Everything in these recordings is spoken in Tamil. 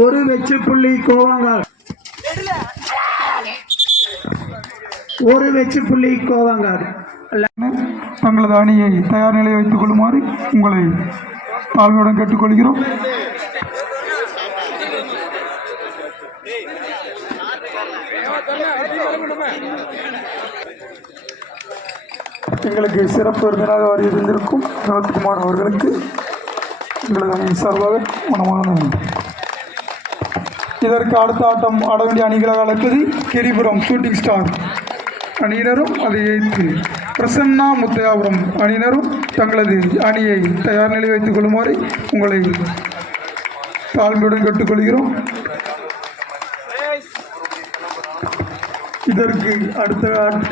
ஒரு வெச்சு புள்ளி கோவாங்கால். ஒரு வெச்சு புள்ளி கோவாங்கால். தங்களது அணியை தயார் நிலையை வைத்துக் கொள்ளுமாறு உங்களை தாழ்வுடன் கேட்டுக்கொள்கிறோம். எங்களுக்கு சிறப்பு விருந்தினராக வருகின்றிருக்கும் நவத்குமார் அவர்களுக்கு எங்களது அணியின் சார்பாக மனமான இதற்கு அடுத்த ஆட்டம் ஆட வேண்டிய அணிகளாக அழைப்பது கிரிபுரம் ஷூட்டிங் ஸ்டார் அணியினரும் அதை ஏற்று பிரசன்னா முத்தையாபுரம் அணியினரும் தங்களது அணியை தயார் நிலை வைத்துக் கொள்ளுமாறு உங்களை தாழ்மையுடன் கேட்டுக்கொள்கிறோம். இதற்கு அடுத்த ஆட்-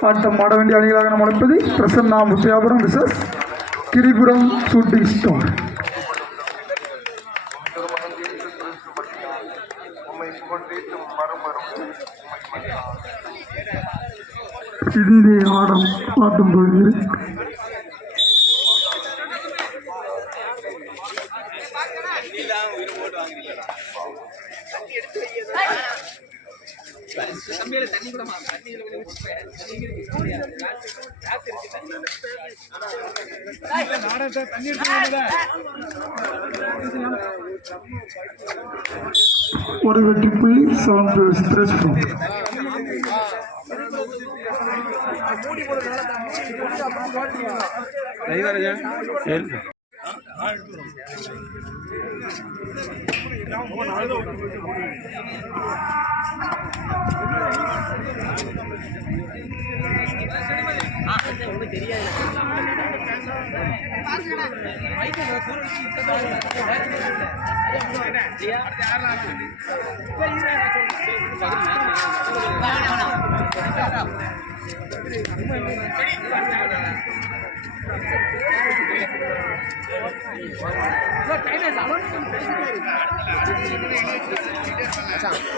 ஆட்டம் ஆட வேண்டிய அணிகளாக நாம் அழைப்பது Prasanna Muthaiyapuram versus Thiripuram shooting star இதிலே ஆடம் ஆட்டம் பொழுது. ஒரு வெட்டி புள்ளி செவன் பிளஸ்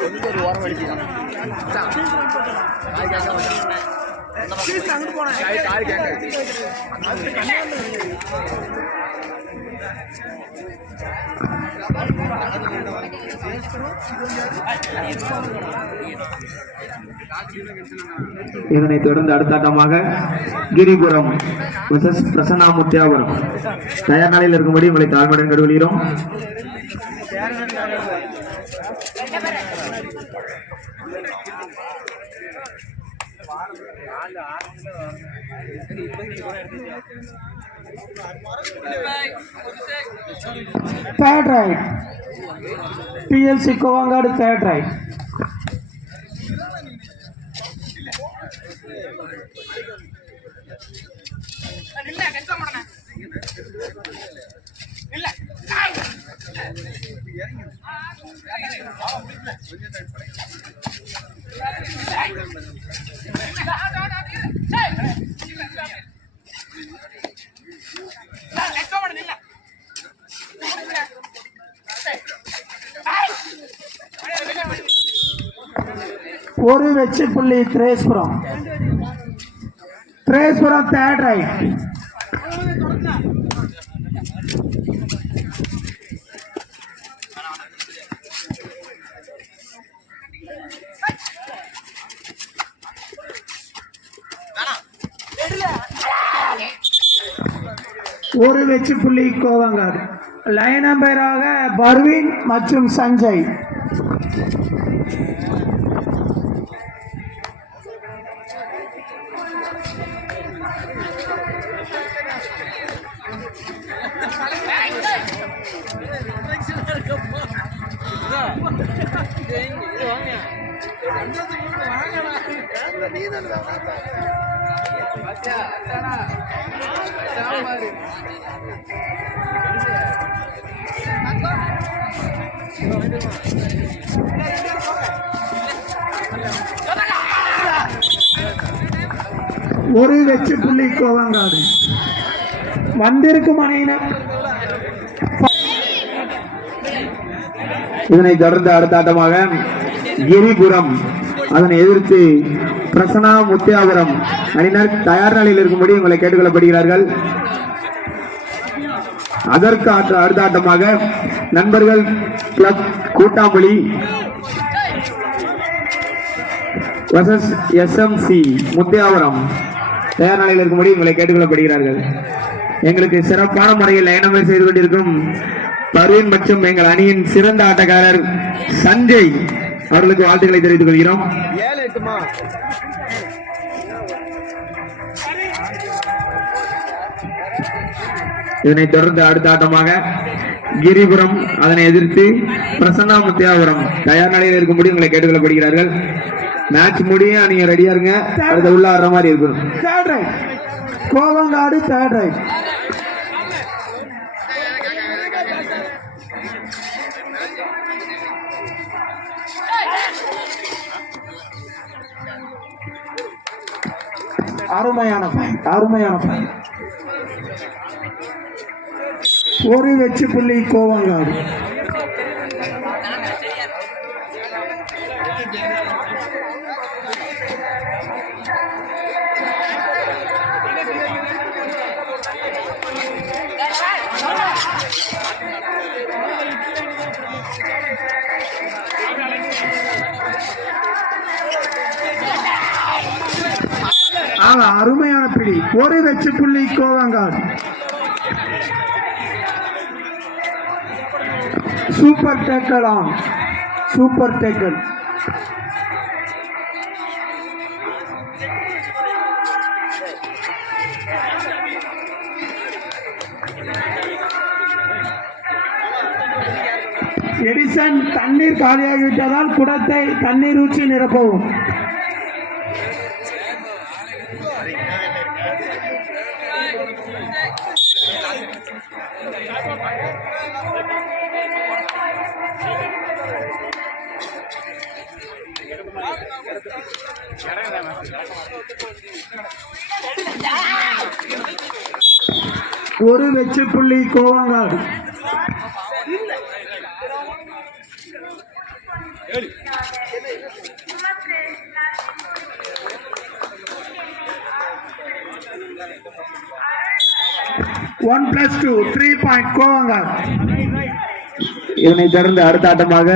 கொஞ்சம் ஒரு வாரம் வலிக்கலாம் த்ரெஸ் இதனைத் தொடர்ந்து அடுத்தாட்டமாக கிரிபுரம் விசஸ் பிரசன்னா தயார் நிலையில் இருக்கும்படி உங்களை தாழ்மையுடன் கடுவெளிகிறோம் third right PLC Kovangadu third right ஒரு வெச்சு புள்ளி திரேஸ்புரம். திரேஸ்புரம் தேர்ட் ரைட் ஒரு வெச்சு புள்ளி கோவங்காடு லைன் நம்பராக பர்வீன் மற்றும் சஞ்சய். ஒரு வெச்சு புள்ளி கோவங்காடு. வந்திருக்கும் அணையினர். இதனை தொடர்ந்து அடுத்த ஆட்டமாக கிரிபுரம் அதனை எதிர்த்து பிரசனா முத்தியாபுரம். அணியினர் தயார் நிலையில் இருக்கும்படி உங்களை கேட்டுக்கொள்ளப்படுகிறார்கள். அதற்கு அடுத்த ஆட்டமாக நண்பர்கள் club Koottampuli versus SMC Muthiyavaram தயார் நிலையில் இருக்கும்படி உங்களை கேட்டுக்கொள்ளப்படுகிறார்கள். எங்களுக்கு சிறப்பான முறையில் லைனமை செய்து கொண்டிருக்கும் பர்வீன் மற்றும் எங்கள் அணியின் சிறந்த ஆட்டக்காரர் சஞ்சய் அவர்களுக்கு வாழ்த்துக்களை தெரிவித்துக் கொள்கிறோம். இதனைத் தொடர்ந்து அடுத்த ஆட்டமாக கிரிபுரம் அதனை எதிர்த்து பிரசன்னா முத்தியாபுரம் தயார் நிலையில் இருக்கும்படி உங்களை கேட்டுக்கொள்ளப்படுகிறார்கள். மேட்ச் முடிய நீங்க ரெடியா இருங்க. அடுத்த உள்ள ஆடுற மாதிரி இருக்கணும். கோவங்காடு தேர்ட் ரைட் அருமையான பயன் அருமையான பயன். ஒரு வெச்சு புள்ளி கோவங்காடு. புள்ளி ஒரு வெற்றி புள்ளி Kovangadu. Super tackle on super tackle Edison தண்ணீர் காலியாகிவிட்டதால் குடத்தை தண்ணீர் ஊற்றி நிரப்பவும். ஒரு வெச்சு புள்ளி Kovangadu. One plus two three point Kovangadu. இதனை தொடர்ந்து அடுத்த ஆட்டமாக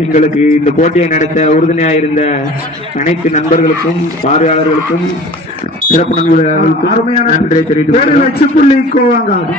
எங்களுக்கு இந்த போட்டியை நடத்த உறுதுணையாக இருந்த அனைத்து நண்பர்களுக்கும் பார்வையாளர்களுக்கும் சிறப்பு நண்பர்களுக்கும் அருமையான நன்றியை கொள்கிறோம். வெச்சு புள்ளி அன்புறது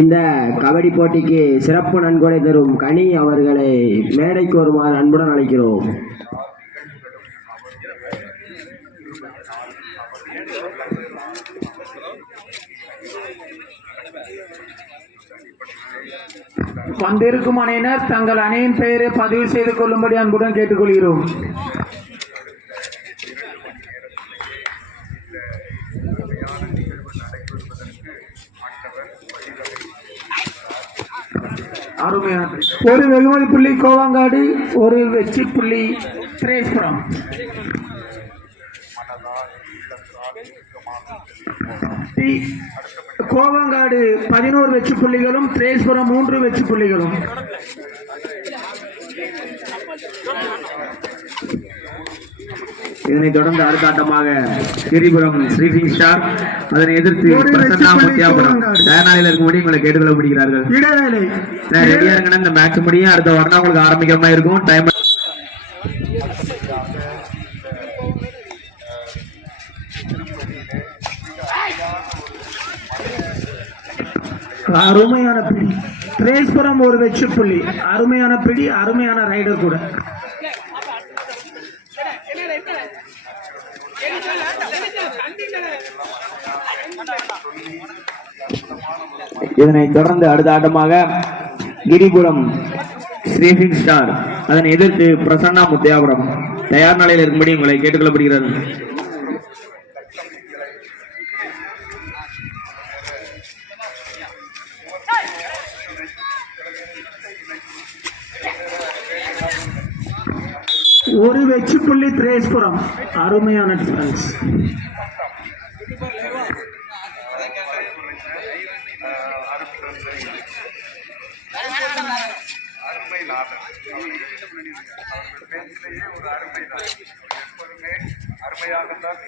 இந்த கபடி போட்டிக்கு சிறப்பு நன்கொடை தரும் கனி அவர்களை மேடைக்கு வருமாறு அன்புடன் அழைக்கிறோம். வந்திருக்கும். அணையினர் தங்கள் அணையின் பெயரை பதிவு செய்து கொள்ளும்படி அன்புடன் கேட்டுக்கொள்கிறோம். அருமையான ஒரு வெகுமதி புள்ளி கோவாங்காடு ஒரு வெற்றி புள்ளி திரேஸ்புரம். டி- கோவங்காடு பதினோரு வெற்றி புள்ளிகளும் திரேஸ்புரம் மூன்று வெற்றி புள்ளிகளும். இதனைத் தொடர்ந்து அடுத்த ஆட்டமாக கிரிபுரம் ஸ்ரீசிங் ஸ்டார். அதனை எதிர்த்து பிரசன்னா முத்தியாபுரம். தயார்நிலையில் இருக்கும்படி உங்களை ரெடியா இருங்கன்னா இந்த மேட்ச் முடியும் அடுத்த வாரம் உங்களுக்கு ஆரம்பிக்கிற மாதிரி இருக்கும். டைம் அருமையான பிடி. திரேஸ்புரம் ஒரு வெச்சு புள்ளி. அருமையான பிடி அருமையான ரைடர் கூட. இதனை தொடர்ந்து அடுத்த ஆட்டமாக கிரிபுரம் ஸ்ரீசிங் ஸ்டார். அதனை எதிர்த்து பிரசன்னா முத்தியாபுரம். தயார் நிலையில் இருக்கும்படி உங்களை கேட்டுக்கொள்ளப்படுகிறது. ஒரு வெற்றி புள்ளி திரேஸ்புரம். அருமையான டிஃபரன்ஸ் அருமை நாதன் பேச்சிலேயே ஒரு அருமை தான் எப்போதுமே அருமையாகத்தான்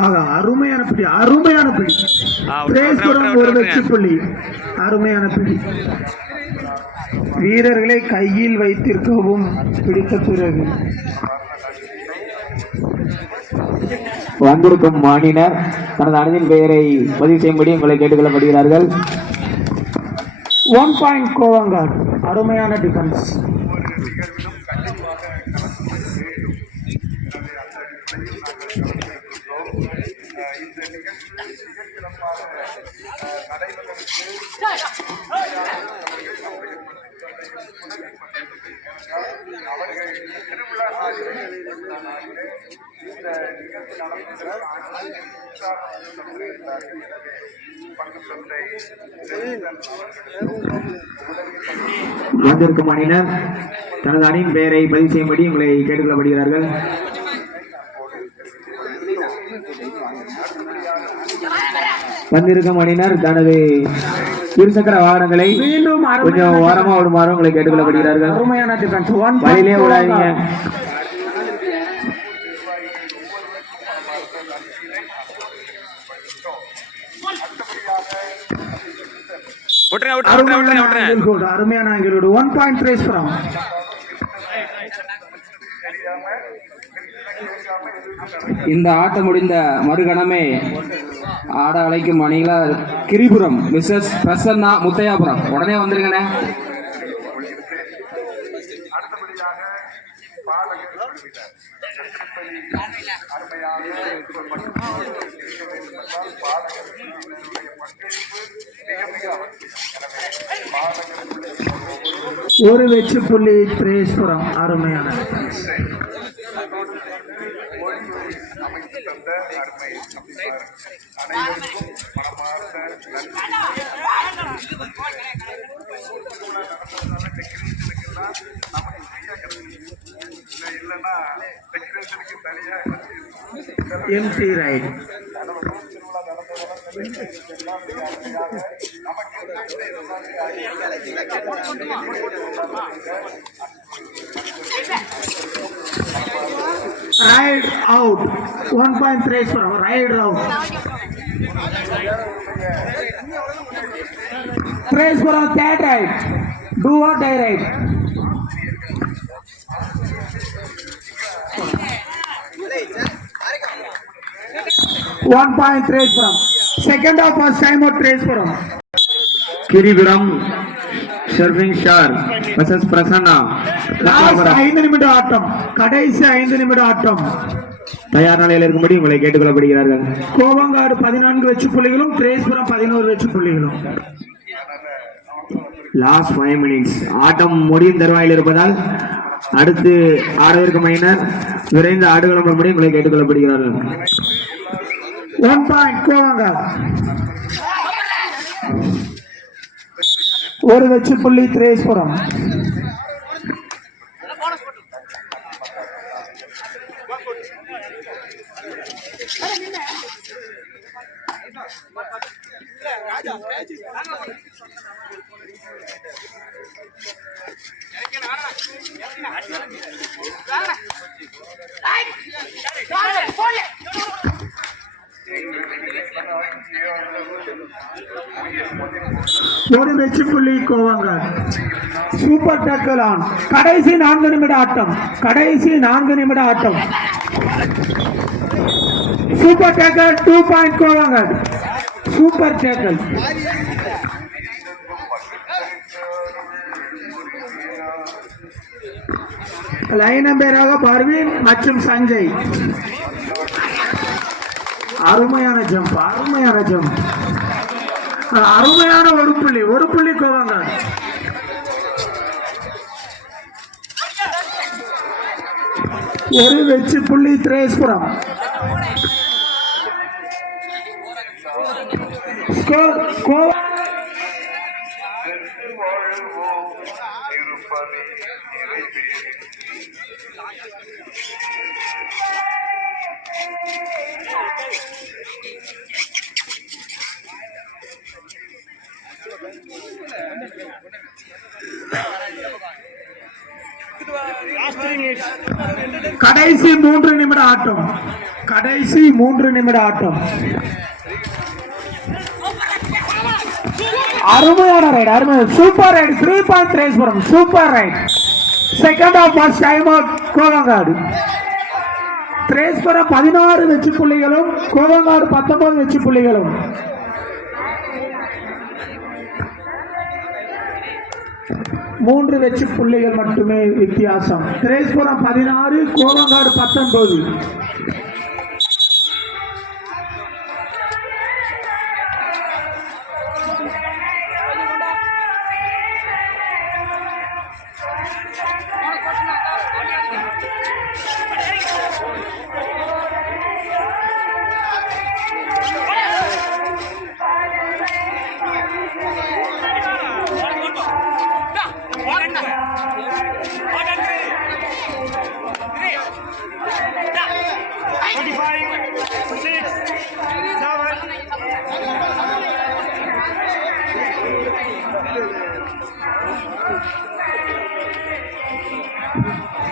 ஆக அருமையான பிடி அருமையான பிடி. திரேஸ்புரம் ஒரு வெற்றி புள்ளி. அருமையான பிடி. வீரர்களை கையில் வைத்திருக்கவும் பிடித்த பிறகு. வந்திருக்கும் மாநிலர் தனது அணியின் பெயரை பதிவு செய்யும்படி உங்களை கேட்டுக்கொள்ளப்படுகிறார்கள். ஒன் பாயிண்ட் கோவங்காட் அருமையான டிஃபென்ஸ் நடைபெறுவதற்கு அவர்கள் திருவிழா நாட்களில் இந்த நிகழ்ச்சி நடத்துவதற்கு உற்சாகம் எனவே பங்கு தந்தை வந்திருக்கும் அணியினர் தனது அணியின் பெயரை பதிவு செய்யும்படி உங்களை கேட்டுக்கொள்ளப்படுகிறார்கள். வந்திருக்கும் அணியினர் தனது இருசக்கர வாகனங்களை மீண்டும் கொஞ்சம் அருமையான ஓரமா விடுமாறு உங்களை கேட்டுக்கொள்ளப்படுகிறார்கள் அருமையான டிஃபென்ஸ் ஒன் வழியிலே விடாதீங்க. அருமையான ஒன் பாயிண்ட் இந்த ஆட்டம் முடிந்த மறுகணமே ஆட அழைக்கும் அணிகளார் கிரிபுரம் மிஸ்ஸஸ் பிரசன்னா முத்தையாபுரம். உடனே வந்துருங்கண்ணே. ஒரு வெற்றி புள்ளி திரேஸ்புரம் அருமையான அமைத்து தந்த அருமை. அனைவருக்கும் மனமார்ந்த நன்றி. டெக்கரேஷனுக்கெல்லாம் நமக்கு ஃப்ரீயாக கிடைக்கும் இல்லை இல்லைன்னா டெக்கரேஷனுக்கு தனியாக எம்டி ரைட் திருவிழா நடந்ததெல்லாம் எல்லாம் மிக right out one point Threspuram right out Threspuram third right two or tie right one point Threspuram second half first time out Threspuram Kiripuram serving star versus Prasanna last ஐந்து நிமிட ஆட்டம் கடைசி ஐந்து நிமிட ஆட்டம் தயார் நிலையில் இருக்கும்படி உங்களை கேட்டுக்கொள்ளப்படுகிறார்கள். கோவங்காடு பதினான்கு வெச்சு புள்ளிகளும் திரேஸ்புரம் பதினோரு வெச்சு புள்ளிகளும். லாஸ்ட் ஃபைவ் மினிட்ஸ் ஆட்டம் முடியும் தருவாயில் இருப்பதால் அடுத்து ஆடவிருக்கும் அணியினர் விரைந்து ஆடுகளம் முடி உங்களை கேட்டுக்கொள்ளப்படுகிறார்கள். One point Kovangadu. ஒரு வெச்சு புள்ளி திரேஸ்புரம். ஒரு வெற்றி புள்ளி கோவங்காடு சூப்பர் டேக்கல் ஆன். கடைசி நான்கு நிமிட ஆட்டம். கடைசி நான்கு நிமிட ஆட்டம். சூப்பர் டேக்கல் டூ பாயிண்ட் கோவாங்க சூப்பர் சேட்டல் லைன் பேராக பர்வீன் மற்றும் சஞ்சய். அருமையான ஜம்ப் அருமையான ஜம்ப் அருமையான ஒரு புள்ளி ஒரு புள்ளி கோவாங்க. ஒரு வெச்சு புள்ளி திரேஸ்புரம். கோவா கடைசி மூன்று நிமிட ஆட்டம். கடைசி மூன்று நிமிட ஆட்டம். அருமையான ரைட் அருமை. Super right three point Threspuram super right second half first time out Kovangadu. Threspuram பதினாறு வெற்றி புள்ளிகளும் கோவங்காடு பத்தொன்பது வெற்றி புள்ளிகளும். மூன்று வெற்றி புள்ளிகள் மட்டுமே வித்தியாசம். திரேஸ்புரம் பதினாறு கோவங்காடு பத்தொன்பது.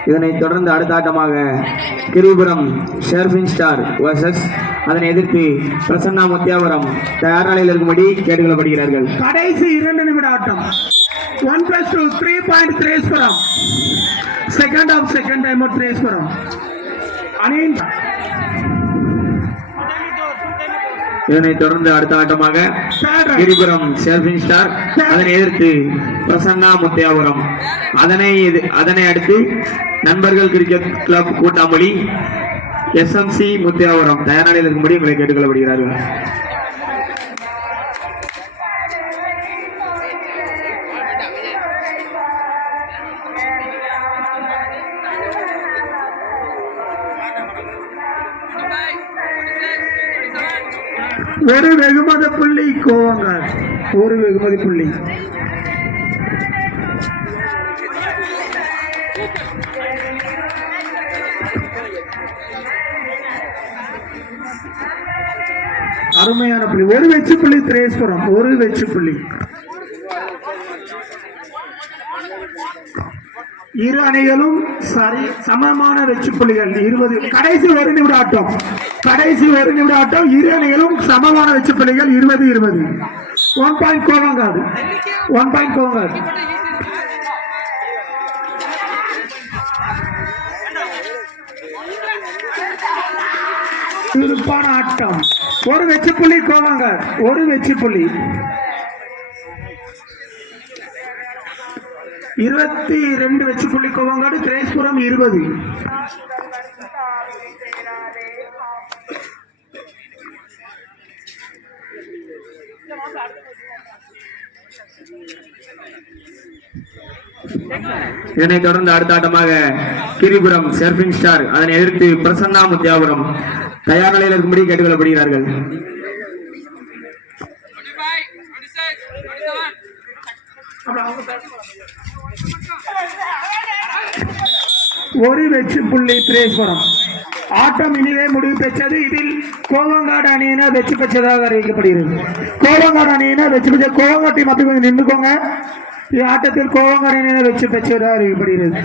இதனைத் தொடர்ந்து அடுத்த ஆட்டமாக கிரிபுரம் ஷெர்பின் ஸ்டார் வர்சஸ் அதனை எதிர்த்து பிரசன்னா முத்தியாவரம் தயார் நிலையில் இருக்கும்படி கேட்டுக்கொள்ளப்படுகிறார்கள். கடைசி இரண்டு நிமிட ஆட்டம். One plus two three point Threspuram second half second time Threspuram Threspuram அணியின் இதனைத் தொடர்ந்து அடுத்த ஆட்டமாக கிரிபுரம் ஷெர்பின் ஸ்டார். அதனை எதிர்த்து பிரசன்னா முத்தியாபுரம். அதனை அதனை அடுத்து நண்பர்கள் கிரிக்கெட் கிளப் கூட்டாமொழி எஸ்எம்சி முத்தியாபுரம். தயார் நிலையில் இருக்கும்படி உங்களை கேட்டுக்கொள்ளப்படுகிறார்கள். ஒரு வெகுமத புள்ளி கோவங்கார் ஒரு வெகுமதி புள்ளி. அருமையான புள்ளி. ஒரு வெச்சு புள்ளி திரேஸ்வரம். ஒரு வெச்சு புள்ளி. இரு அணிகளும் சரி சமமான வெற்றி புள்ளிகள் இருபது. கடைசி ஒரு நிமிட ஆட்டம் கடைசி ஒரு நிமிட ஆட்டம் இரு அணிகளும் சமமான வெற்றி புள்ளிகள் இருபது இருபது. ஒன் பாயிண்ட் கோவங்க ஒன் பாயிண்ட் கோவங்காடு. ஆட்டம். ஒரு வெற்றி புள்ளி கோவங்காடு. ஒரு வெற்றி புள்ளி. இருபத்தி ரெண்டு வெற்றி புள்ளி கோவங்காடு திரேஸ்புரம் இருபது. இதனைத் தொடர்ந்து அடுத்த ஆட்டமாக கிரிபுரம் சர்ஃபிங் ஸ்டார் அதனை எதிர்த்து பிரசன்னா முத்தியாபுரம். தயார் நிலையில் இருக்கும்படி கேட்டுக்கொள்ளப்படுகிறார்கள். ஒரு வெற்றி புள்ளி திரேஸ்வரம். ஆட்டம் இனிவே முடிவு பெற்றது. இதில் கோவங்காடு அணியினர் வெற்றி பெற்றதாக அறிவிக்கப்படுகிறது. கோவங்காடு அணியினர் வெற்றி பெற்ற கோவங்காடு டீம் கொஞ்சம் நின்றுக்கோங்க. ஆட்டத்தில் கோவங்காடு அணியினர் வெற்றி பெற்றதாக அறிவிக்கப்படுகிறது.